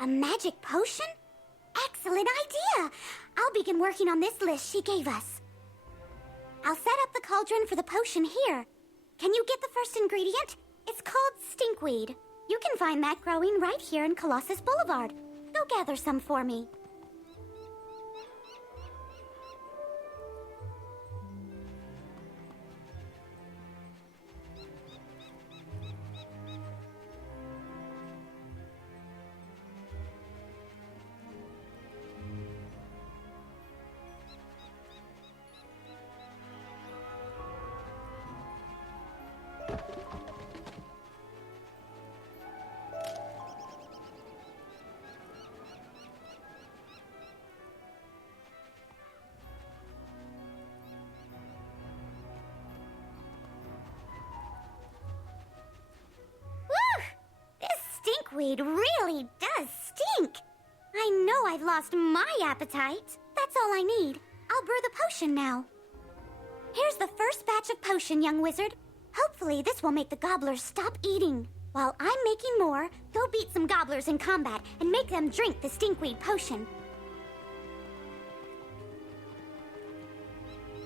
A magic potion? Excellent idea! I'll begin working on this list she gave us. I'll set up the cauldron for the potion here. Can you get the first ingredient? It's called stinkweed. You can find that growing right here in Colossus Boulevard. Go gather some for me. Stinkweed really does stink. I know I've lost my appetite. That's all I need. I'll brew the potion now. Here's the first batch of potion, young wizard. Hopefully this will make the gobblers stop eating. While I'm making more, go beat some gobblers in combat and make them drink the stinkweed potion.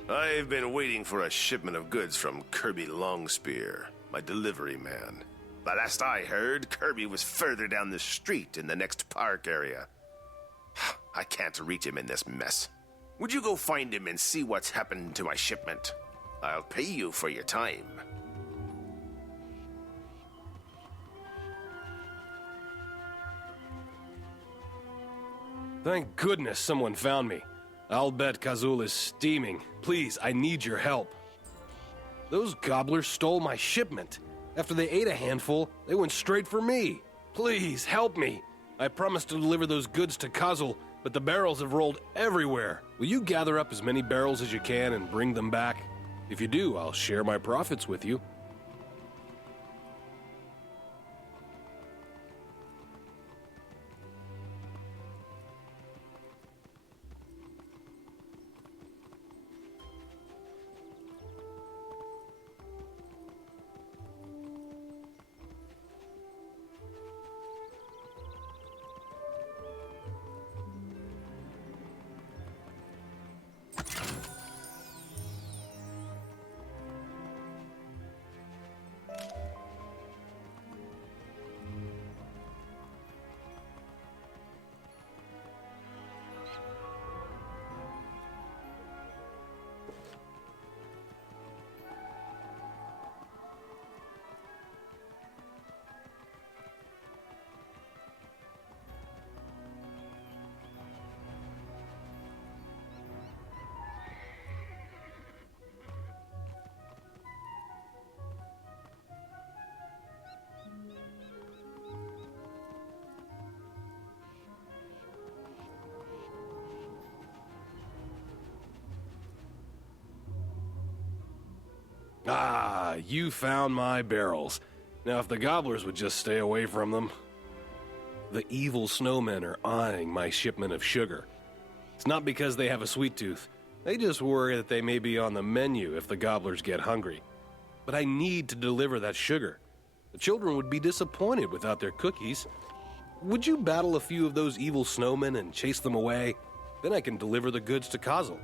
I've been waiting for a shipment of goods from Kirby Longspear, my delivery man. But last I heard, Kirby was further down the street in the next park area. I can't reach him in this mess. Would you go find him and see what's happened to my shipment? I'll pay you for your time. Thank goodness someone found me. I'll bet Kazul is steaming. Please, I need your help. Those gobblers stole my shipment. After they ate a handful, they went straight for me. Please, help me. I promised to deliver those goods to Kazul, but the barrels have rolled everywhere. Will you gather up as many barrels as you can and bring them back? If you do, I'll share my profits with you. Ah, you found my barrels. Now, if the gobblers would just stay away from them. The evil snowmen are eyeing my shipment of sugar. It's not because they have a sweet tooth. They just worry that they may be on the menu if the gobblers get hungry. But I need to deliver that sugar. The children would be disappointed without their cookies. Would you battle a few of those evil snowmen and chase them away? Then I can deliver the goods to Kazul.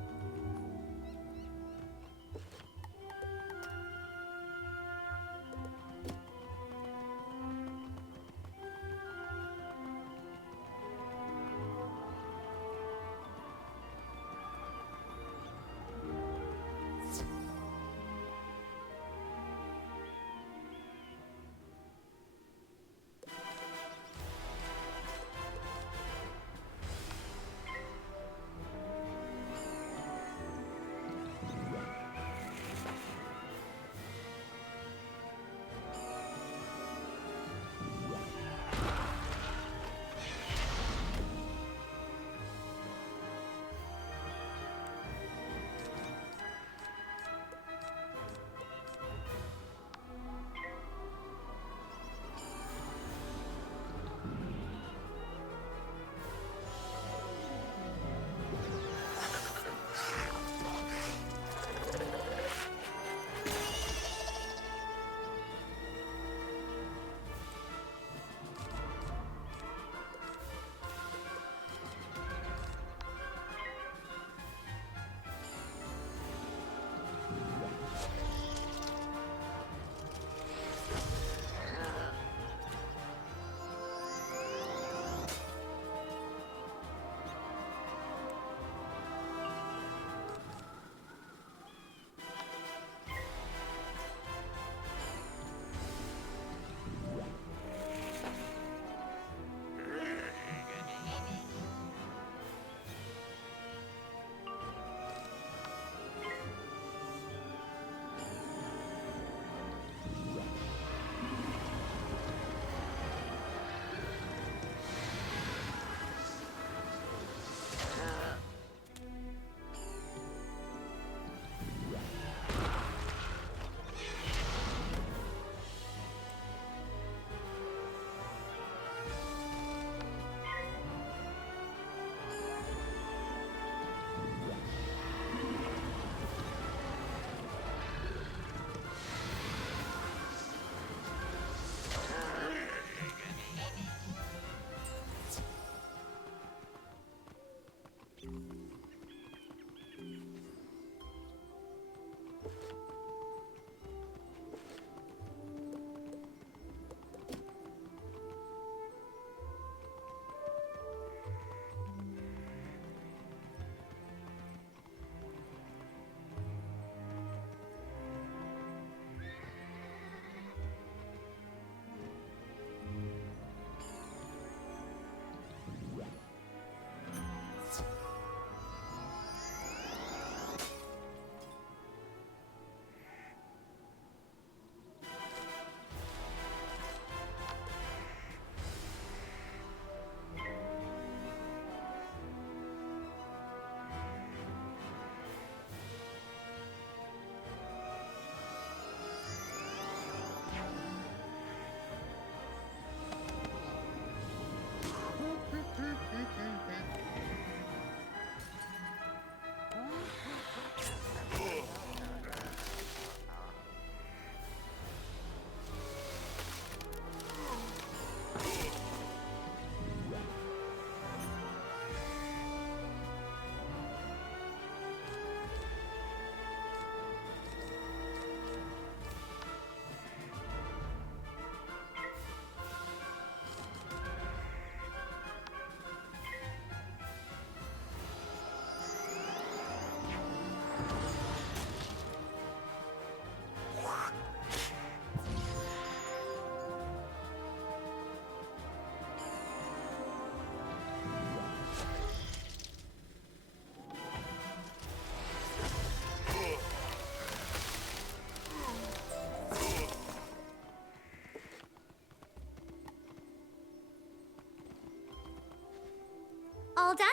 All done?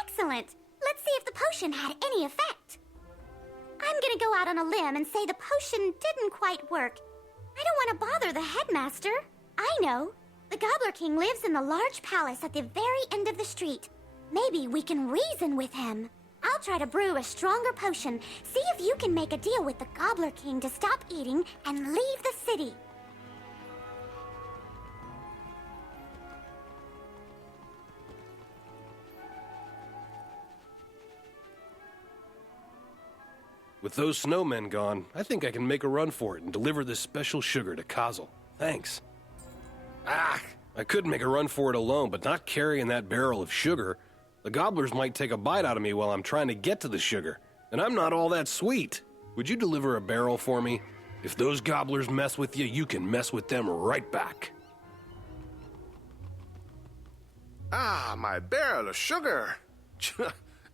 Excellent. Let's see if the potion had any effect. I'm gonna go out on a limb and say the potion didn't quite work. I don't want to bother the headmaster. I know. The Gobbler King lives in the large palace at the very end of the street. Maybe we can reason with him. I'll try to brew a stronger potion. See if you can make a deal with the Gobbler King to stop eating and leave the city. With those snowmen gone, I think I can make a run for it and deliver this special sugar to Kazel. Thanks. I could make a run for it alone, but not carrying that barrel of sugar. The gobblers might take a bite out of me while I'm trying to get to the sugar, and I'm not all that sweet. Would you deliver a barrel for me? If those gobblers mess with you, you can mess with them right back. Ah, my barrel of sugar.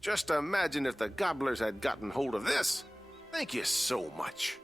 Just imagine if the gobblers had gotten hold of this. Thank you so much.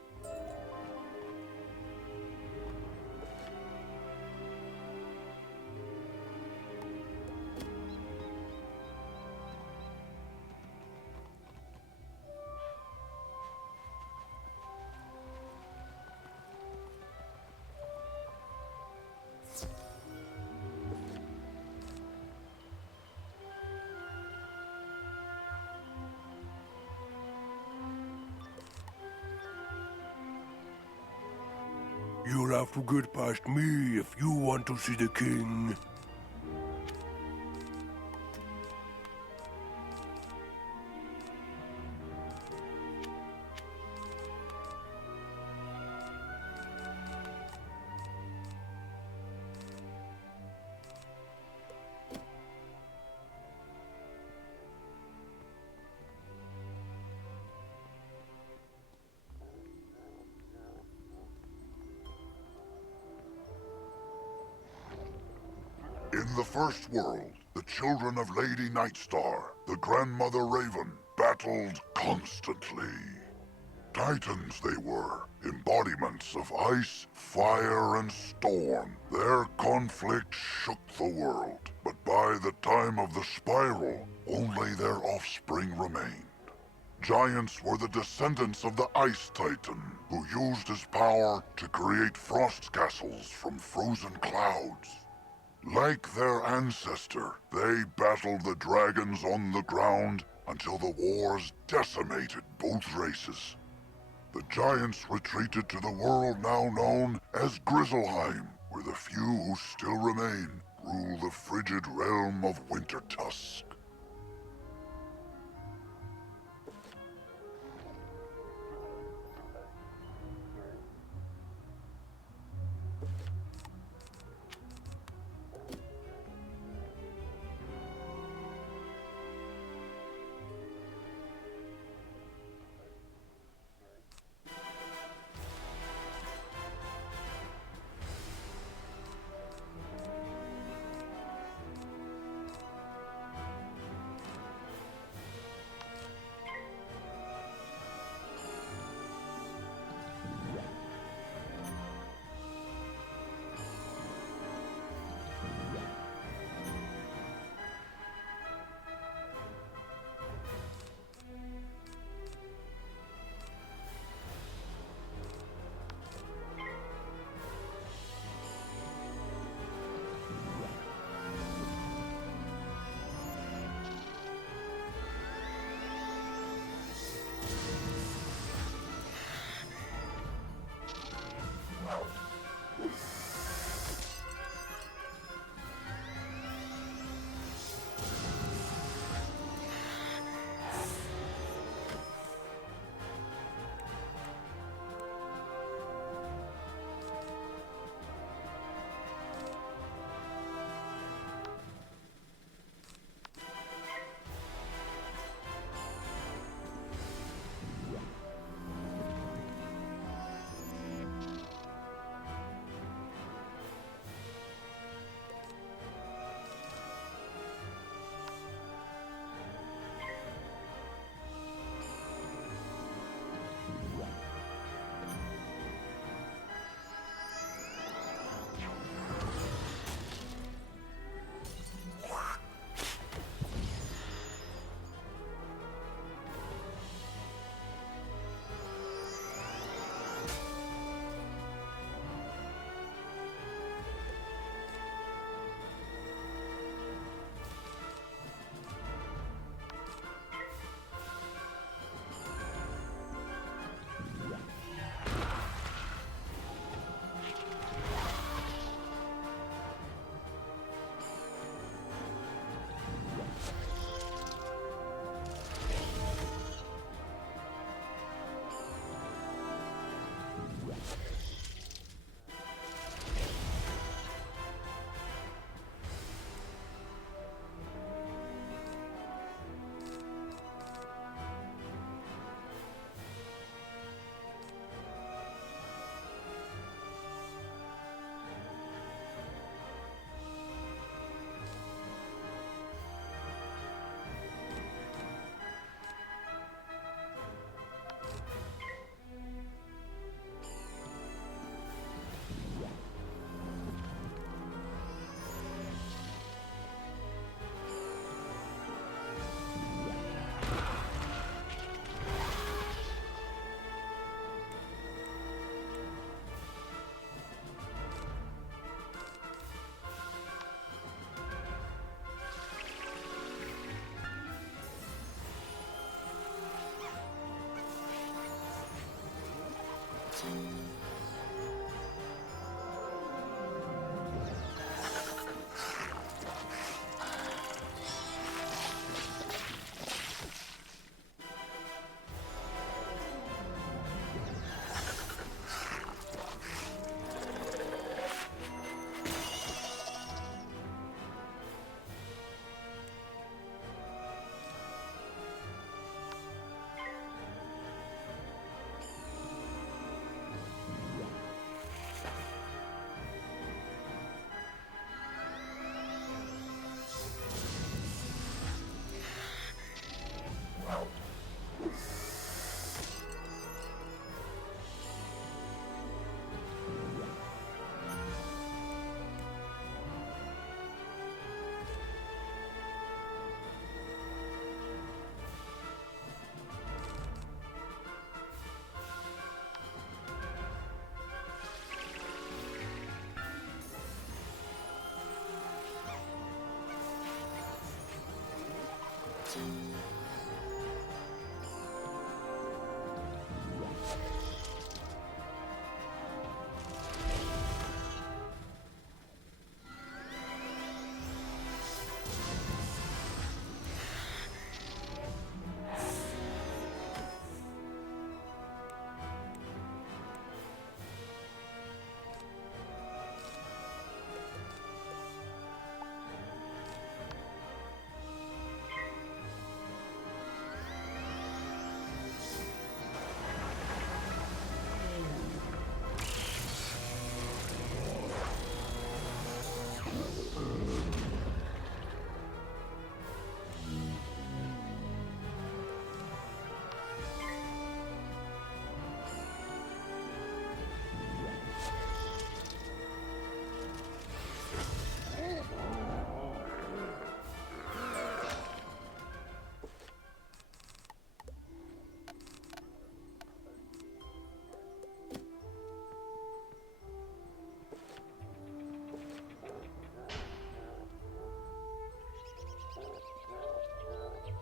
You'll have to get past me if you want to see the king. In the first world, the children of Lady Nightstar, the Grandmother Raven, battled constantly. Titans they were, embodiments of ice, fire, and storm. Their conflict shook the world, but by the time of the Spiral, only their offspring remained. Giants were the descendants of the Ice Titan, who used his power to create frost castles from frozen clouds. Like their ancestor, they battled the dragons on the ground until the wars decimated both races. The giants retreated to the world now known as Grizzleheim, where the few who still remain rule the frigid realm of Wintertusk.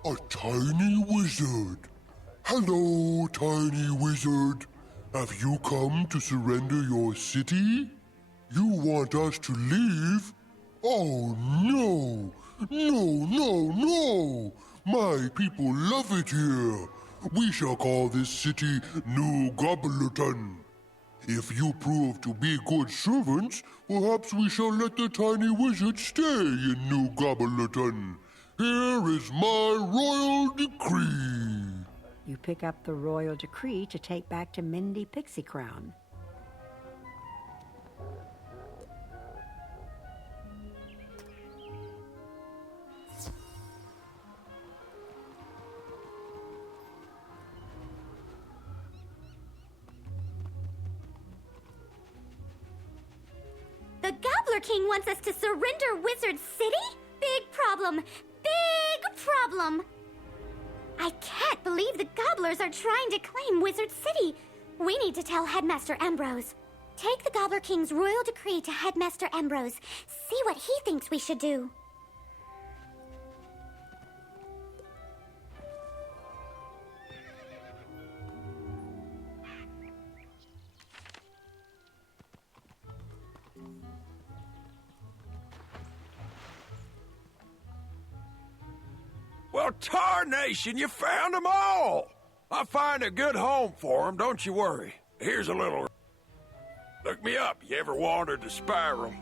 A tiny wizard. Hello, tiny wizard. Have you come to surrender your city? You want us to leave? Oh, no. No. My people love it here. We shall call this city New Gobblerton. If you prove to be good servants, perhaps we shall let the tiny wizard stay in New Gobblerton. Here is my royal decree. You pick up the royal decree to take back to Mindy Pixie Crown. The Gobbler King wants us to surrender Wizard City? Big problem. Big problem. I can't believe the Gobblers are trying to claim Wizard City. We need to tell Headmaster Ambrose. Take the Gobbler King's royal decree to Headmaster Ambrose. See what he thinks we should do. Well, tarnation, you found them all! I'll find a good home for them, don't you worry. Here's a little... Look me up, you ever wandered to Spiral?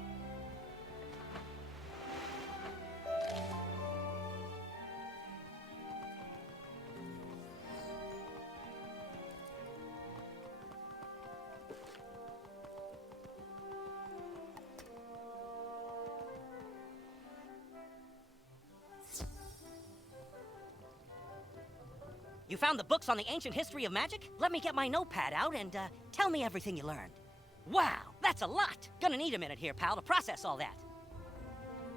You found the books on the ancient history of magic? Let me get my notepad out and, tell me everything you learned. Wow, that's a lot! Gonna need a minute here, pal, to process all that.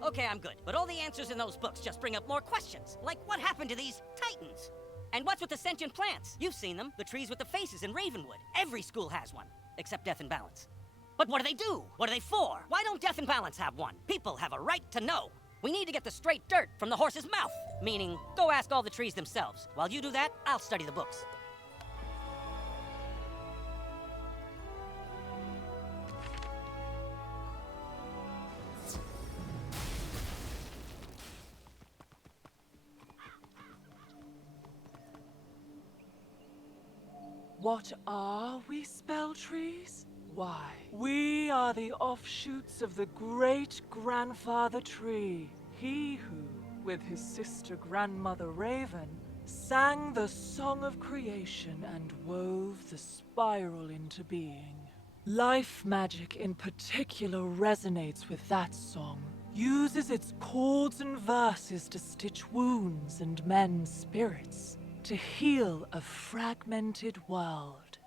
Okay, I'm good, but all the answers in those books just bring up more questions. Like, what happened to these titans? And what's with the sentient plants? You've seen them, the trees with the faces in Ravenwood. Every school has one, except Death and Balance. But what do they do? What are they for? Why don't Death and Balance have one? People have a right to know. We need to get the straight dirt from the horse's mouth. Meaning, go ask all the trees themselves. While you do that, I'll study the books. What are we, spell trees? Why, we are the offshoots of the great-grandfather tree. He who, with his sister Grandmother Raven, sang the song of creation and wove the spiral into being. Life magic in particular resonates with that song, uses its chords and verses to stitch wounds and mend spirits, to heal a fragmented world.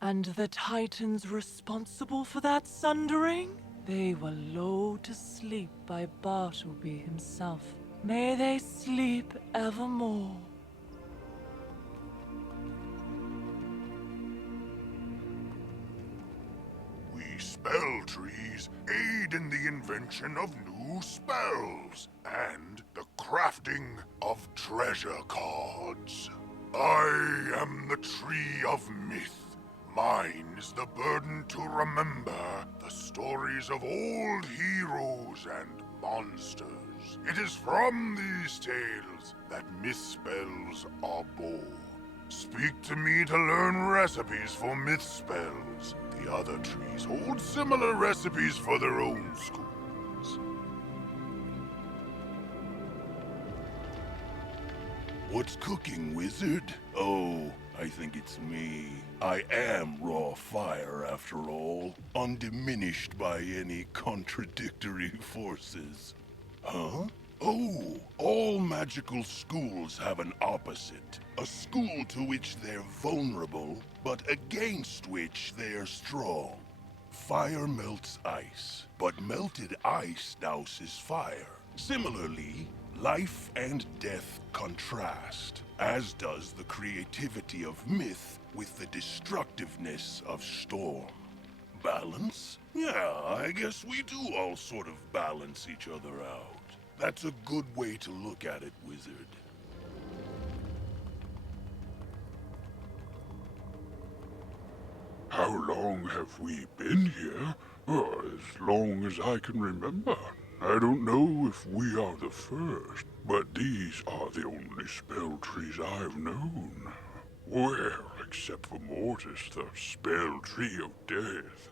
And the Titans responsible for that sundering? They were lulled to sleep by Bartleby himself. May they sleep evermore. We spell trees aid in the invention of new spells and the crafting of treasure cards. I am the Tree of Myth. Mine is the burden to remember the stories of old heroes and monsters. It is from these tales that myth spells are born. Speak to me to learn recipes for myth spells. The other trees hold similar recipes for their own schools. What's cooking, wizard? Oh, I think it's me. I am raw fire, after all, undiminished by any contradictory forces. Huh? Oh, all magical schools have an opposite. A school to which they're vulnerable, but against which they're strong. Fire melts ice, but melted ice douses fire. Similarly, life and death contrast, as does the creativity of myth with the destructiveness of storm. Balance? Yeah, I guess we do all sort of balance each other out. That's a good way to look at it, wizard. How long have we been here? As long as I can remember. I don't know if we are the first, but these are the only spell trees I've known. Well, except for Mortis, the spell tree of death.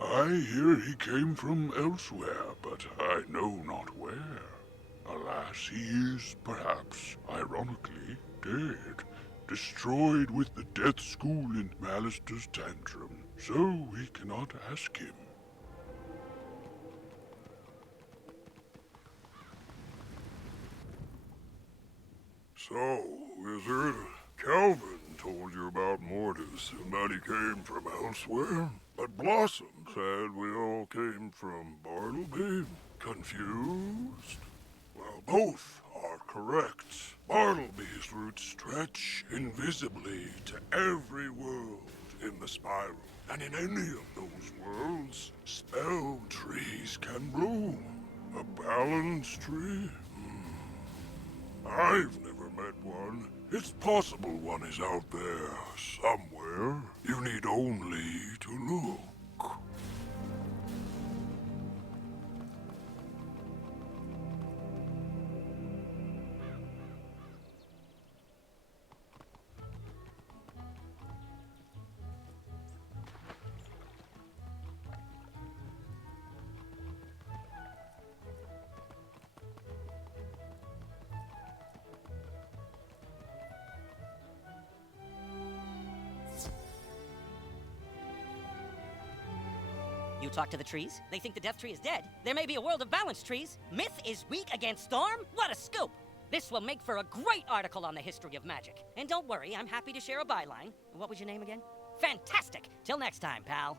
I hear he came from elsewhere, but I know not where. Alas, he is, perhaps, ironically, dead. Destroyed with the death school in Malister's tantrum, so we cannot ask him. So, wizard, Calvin told you about Mortis and that he came from elsewhere? But Blossom said we all came from Bartleby. Confused? Well, both are correct. Bartleby's roots stretch invisibly to every world in the spiral. And in any of those worlds, spell trees can bloom. A balance tree? I've never met one. It's possible one is out there somewhere. You need only to look. You talk to the trees? They think the death tree is dead. There may be a world of balanced trees. Myth is weak against storm? What a scoop! This will make for a great article on the history of magic. And don't worry, I'm happy to share a byline. What was your name again? Fantastic! Till next time, pal.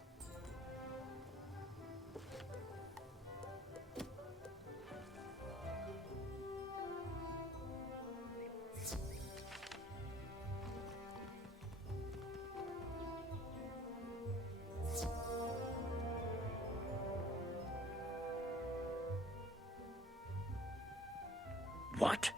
What?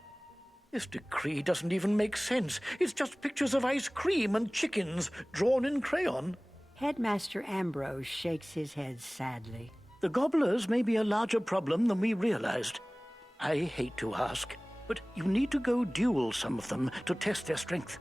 This decree doesn't even make sense. It's just pictures of ice cream and chickens drawn in crayon. Headmaster Ambrose shakes his head sadly. The gobblers may be a larger problem than we realized. I hate to ask, but you need to go duel some of them to test their strength.